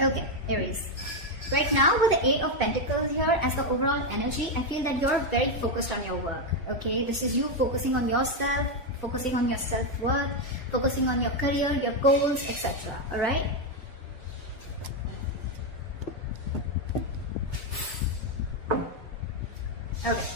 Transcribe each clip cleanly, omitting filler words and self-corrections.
Okay, Aries. Right now with the Eight of Pentacles here as the overall energy, I feel that you're very focused on your work. Okay, this is you focusing on yourself, focusing on your self-worth, focusing on your career, your goals, etc. Alright? Okay.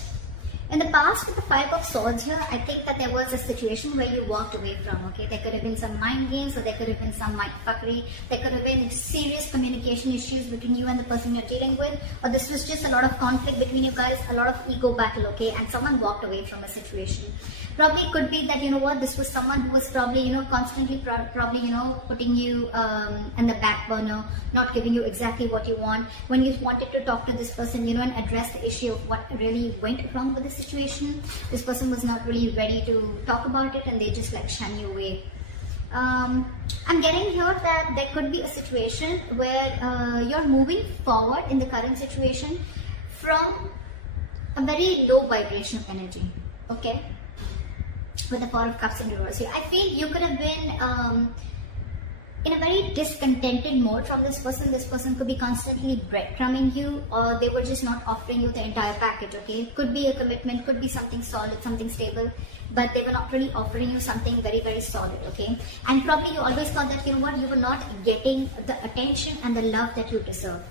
In the past, with the Five of Swords here, I think that there was a situation where you walked away from, okay? There could have been some mind games, or there could have been some mind fuckery. There could have been serious communication issues between you and the person you're dealing with, or this was just a lot of conflict between you guys, a lot of ego battle, okay? And someone walked away from a situation. Probably it could be that, you know what, this was someone who was probably, you know, constantly probably, you know, putting you in the back burner, not giving you exactly what you want. When you wanted to talk to this person, you know, and address the issue of what really went wrong with the situation, this person was not really ready to talk about it and they just like shun you away. I'm getting here that there could be a situation where you're moving forward in the current situation from a very low vibration energy, okay? With the Four of Cups in reverse here, I feel you could have been in a very discontented mode from this person. This person could be constantly breadcrumbing you, or they were just not offering you the entire package, okay? It could be a commitment, could be something solid, something stable, but they were not really offering you something very, very solid, okay? And probably you always thought that, you know what, you were not getting the attention and the love that you deserve.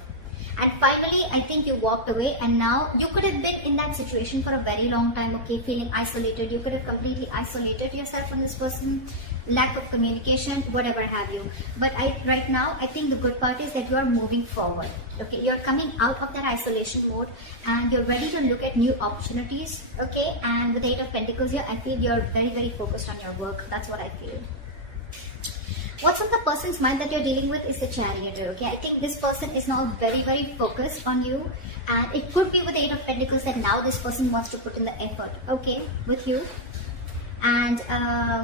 And finally, I think you walked away, and now you could have been in that situation for a very long time, okay, feeling isolated. You could have completely isolated yourself from this person, lack of communication, whatever have you. But right now, I think the good part is that you are moving forward, okay? You're coming out of that isolation mode and you're ready to look at new opportunities, okay? And with the Eight of Pentacles here, I feel you're very, very focused on your work. That's what I feel. What's on the person's mind that you're dealing with is the Chariot, okay? I think this person is now very, very focused on you, and it could be with the Eight of Pentacles that now this person wants to put in the effort, okay, with you. And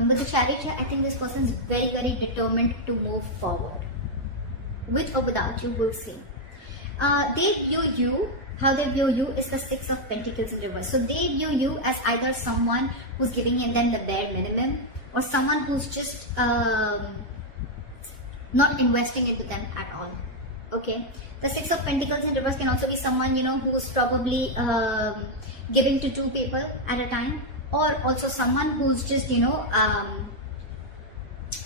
with the Chariot here, I think this person is very, very determined to move forward. With or without you, we'll see. They view you, how they view you is the Six of Pentacles in reverse. So they view you as either someone who's giving them the bare minimum, or someone who's just not investing into them at all, okay? The Six of Pentacles in reverse can also be someone, you know, who's probably giving to two people at a time, or also someone who's just, you know,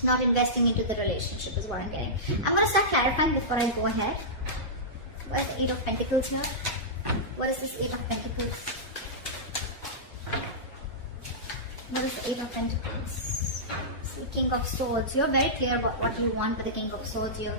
not investing into the relationship is what I'm getting. I'm going to start clarifying before I go ahead. What is the Eight of Pentacles here? What is this Eight of Pentacles? What is the Eight of Pentacles? King of Swords. You're very clear about what you want with the King of Swords here.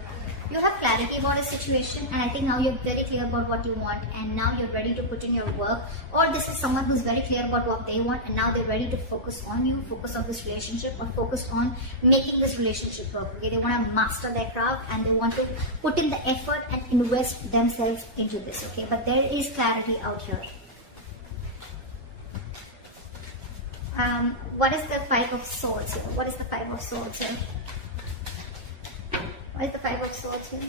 You have clarity about a situation, and I think now you're very clear about what you want, and now you're ready to put in your work. Or this is someone who's very clear about what they want, and now they're ready to focus on you, focus on this relationship, or focus on making this relationship work, okay? They want to master their craft and they want to put in the effort and invest themselves into this, okay? But there is clarity out here. What is the Five of Swords here? What is the Five of Swords here? What is the Five of Swords here?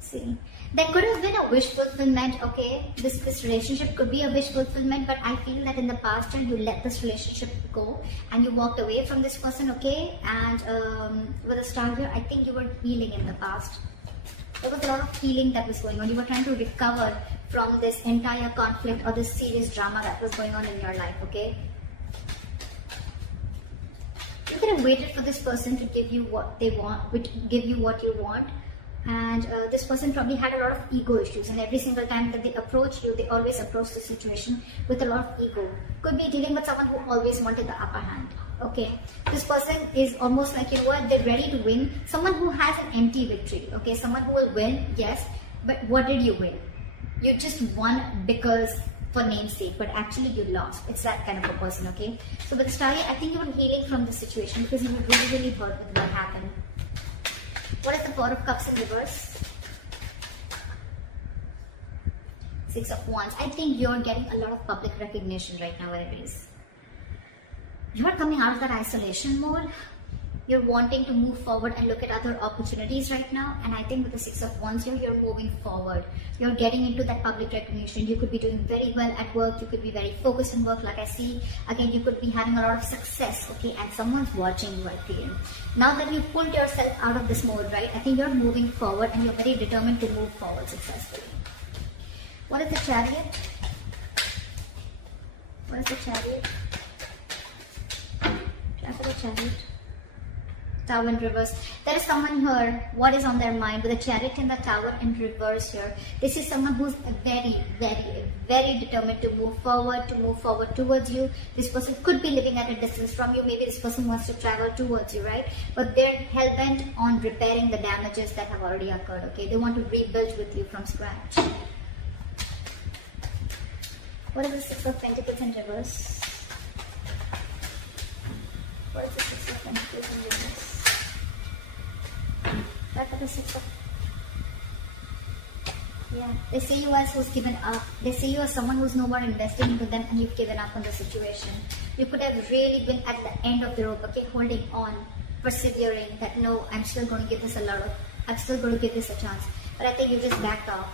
See, there could have been a wish fulfillment, okay? This relationship could be a wish fulfillment, but I feel that in the past you let this relationship go and you walked away from this person, okay? And with a star here, I think you were healing in the past. There was a lot of healing that was going on. You were trying to recover from this entire conflict or this serious drama that was going on in your life, okay? You could have waited for this person to give you what they want, give you what you want. And this person probably had a lot of ego issues, and every single time that they approach you, they always approach the situation with a lot of ego. Could be dealing with someone who always wanted the upper hand, okay? This person is almost like, you know what, they're ready to win. Someone who has an empty victory, okay? Someone who will win, yes, but what did you win? You just won because for namesake, but actually you lost. It's that kind of a person, okay? So with the Star, I think you were healing from this situation because you were really, really hurt with what happened. What is the Four of Cups in reverse? Six of Wands. I think you're getting a lot of public recognition right now, Aries. You're coming out of that isolation mode You're wanting to move forward and look at other opportunities right now. And I think with the Six of Wands here, you're moving forward. You're getting into that public recognition. You could be doing very well at work. You could be very focused in work, like I see. Again, you could be having a lot of success, okay? And someone's watching you, I feel. Now that you pulled yourself out of this mode, right? I think you're moving forward and you're very determined to move forward successfully. What is the Chariot? What is the Chariot? Try for the Chariot. Tower in reverse. There is someone here, what is on their mind with the Chariot and the Tower in reverse here. This is someone who's very determined to move forward towards you. This person could be living at a distance from you. Maybe this person wants to travel towards you, right? But they're hell-bent on repairing the damages that have already occurred, okay? They want to rebuild with you from scratch. What is the Six of Pentacles in reverse? What is the Six of Pentacles in reverse? Back at the Six of... Yeah, they see you as who's given up. They see you as someone who's no more investing into them and you've given up on the situation. You could have really been at the end of the rope, okay, holding on, persevering, that no, I'm still going to give this a chance. But I think you just backed off.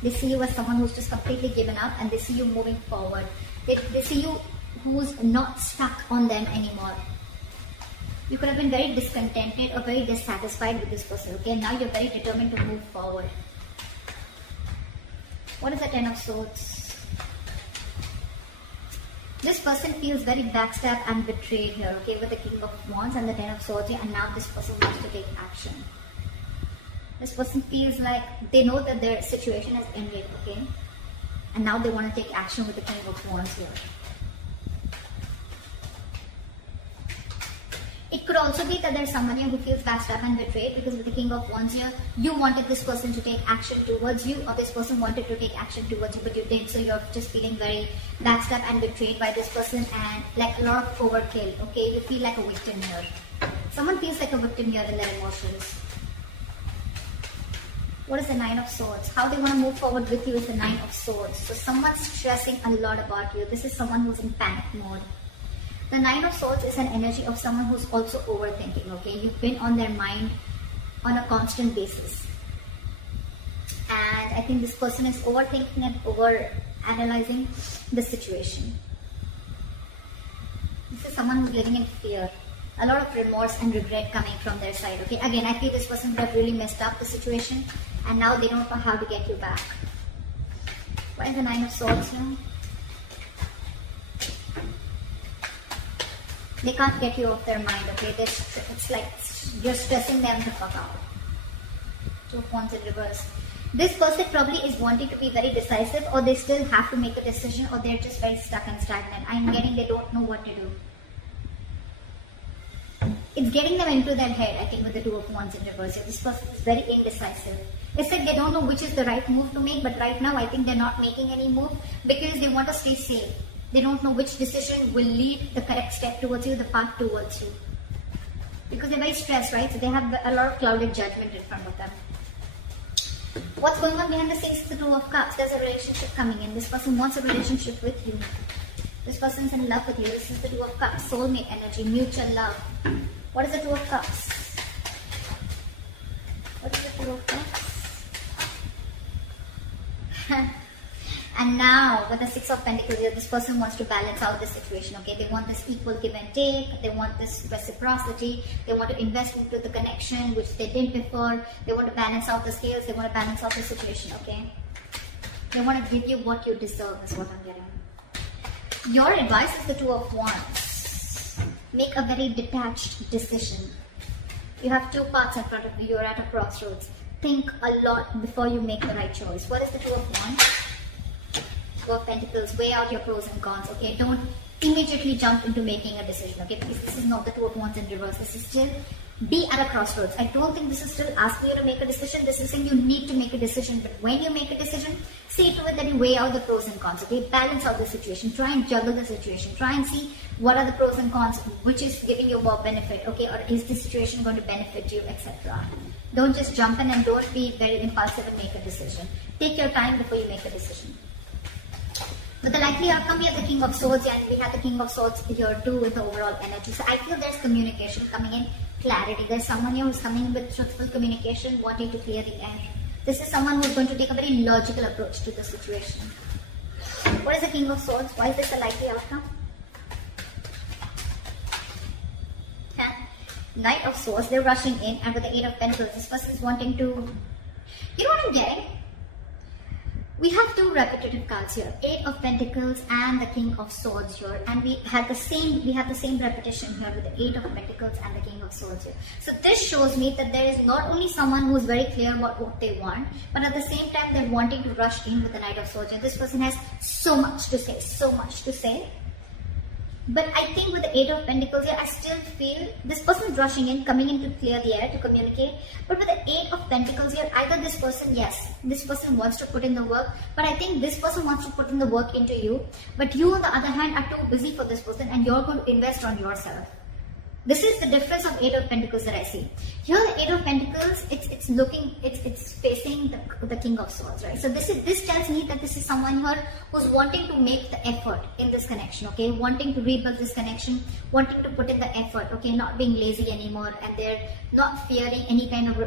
They see you as someone who's just completely given up and they see you moving forward. They see you who's not stuck on them anymore. You could have been very discontented or very dissatisfied with this person, okay? Now you're very determined to move forward. What is the Ten of Swords? This person feels very backstabbed and betrayed here, okay? With the King of Wands and the Ten of Swords here, and now this person wants to take action. This person feels like they know that their situation has ended, okay? And now they want to take action with the King of Wands here. It could also be that there's someone here who feels backstabbed and betrayed because with the King of Wands here, you wanted this person to take action towards you or this person wanted to take action towards you, but you didn't. So you're just feeling very backstabbed and betrayed by this person and like a lot of overkill, okay? You feel like a victim here. Someone feels like a victim here in their emotions. What is the Nine of Swords? How they want to move forward with you is the Nine of Swords. So someone's stressing a lot about you. This is someone who's in panic mode. The Nine of Swords is an energy of someone who's also overthinking, okay? You've been on their mind on a constant basis. And I think this person is overthinking and over-analyzing the situation. This is someone who's living in fear. A lot of remorse and regret coming from their side, okay? Again, I feel this person would have really messed up the situation and now they don't know how to get you back. What is the Nine of Swords here? They can't get you off their mind, okay? It's like you're stressing them the fuck out. Two of Wands in reverse. This person probably is wanting to be very decisive or they still have to make a decision or they're just very stuck and stagnant. I'm getting they don't know what to do. It's getting them into their head, I think, with the Two of Wands in reverse. This person is very indecisive. It's like they don't know which is the right move to make, but right now I think they're not making any move because they want to stay safe. They don't know which decision will lead the correct step towards you, the path towards you. Because they're very stressed, right? So they have a lot of clouded judgment in front of them. What's going on behind the scenes is the Two of Cups. There's a relationship coming in. This person wants a relationship with you. This person's in love with you. This is the Two of Cups. Soulmate energy, mutual love. What is the Two of Cups? What is the Two of Cups? And now, with the Six of Pentacles here, this person wants to balance out the situation, okay? They want this equal give and take. They want this reciprocity. They want to invest into the connection, which they didn't before. They want to balance out the scales. They want to balance out the situation, okay? They want to give you what you deserve, is what I'm getting. Your advice is the Two of Wands. Make a very detached decision. You have two paths in front of you. You're at a crossroads. Think a lot before you make the right choice. What is the Two of Wands? Two of Pentacles. Weigh out your pros and cons, okay? Don't immediately jump into making a decision, okay? Because this is not the Two of Wands in reverse. This is still be at a crossroads. I don't think this is still asking you to make a decision. This is saying you need to make a decision. But when you make a decision, see to it that you weigh out the pros and cons, okay? Balance out the situation. Try and juggle the situation. Try and see what are the pros and cons, which is giving you more benefit, okay? Or is this situation going to benefit you, etc. Don't just jump in and don't be very impulsive and make a decision. Take your time before you make a decision. With the likely outcome, we have the King of Swords, and we have the King of Swords here too with the overall energy. So I feel there's communication coming in, clarity. There's someone here who's coming with truthful communication, wanting to clear the air. This is someone who's going to take a very logical approach to the situation. What is the King of Swords? Why is this a likely outcome? Knight of Swords, they're rushing in, and with the Eight of Pentacles, this person is wanting to, you know what I'm getting? We have two repetitive cards here, Eight of Pentacles and the King of Swords here, and we have the same repetition here with the Eight of Pentacles and the King of Swords here. So this shows me that there is not only someone who is very clear about what they want, but at the same time they're wanting to rush in with the Knight of Swords here. This person has so much to say, so much to say. But I think with the Eight of Pentacles here, I still feel this person is rushing in, coming in to clear the air, to communicate. But with the Eight of Pentacles here, either this person, yes, this person wants to put in the work, but I think this person wants to put in the work into you. But you, on the other hand, are too busy for this person, and you're going to invest on yourself. This is the difference of Eight of Pentacles that I see. Here, the Eight of Pentacles, it's facing the King of Swords, right? So this tells me that this is someone here who's wanting to make the effort in this connection, okay? Wanting to rebuild this connection, wanting to put in the effort, okay? Not being lazy anymore, and they're not fearing any kind of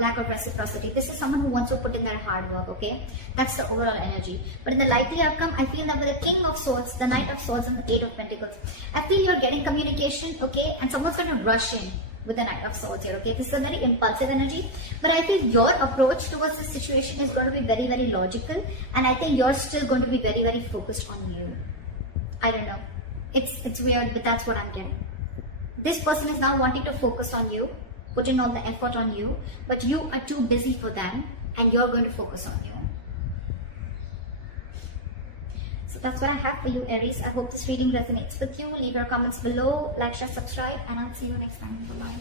lack of reciprocity. This is someone who wants to put in their hard work, okay? That's the overall energy. But in the likely outcome, I feel that with the King of Swords, the Knight of Swords, and the Eight of Pentacles, I feel you're getting communication, okay? And someone's going to rush in with the Knight of Swords here, okay? This is a very impulsive energy, but I feel your approach towards this situation is going to be very, very logical, and I think you're still going to be very, very focused on you. I don't know. It's weird, but that's what I'm getting. This person is now wanting to focus on you, putting all the effort on you, but you are too busy for them, and you're going to focus on you. So that's what I have for you, Aries. I hope this reading resonates with you. Leave your comments below, like, share, subscribe, and I'll see you next time. Bye-bye.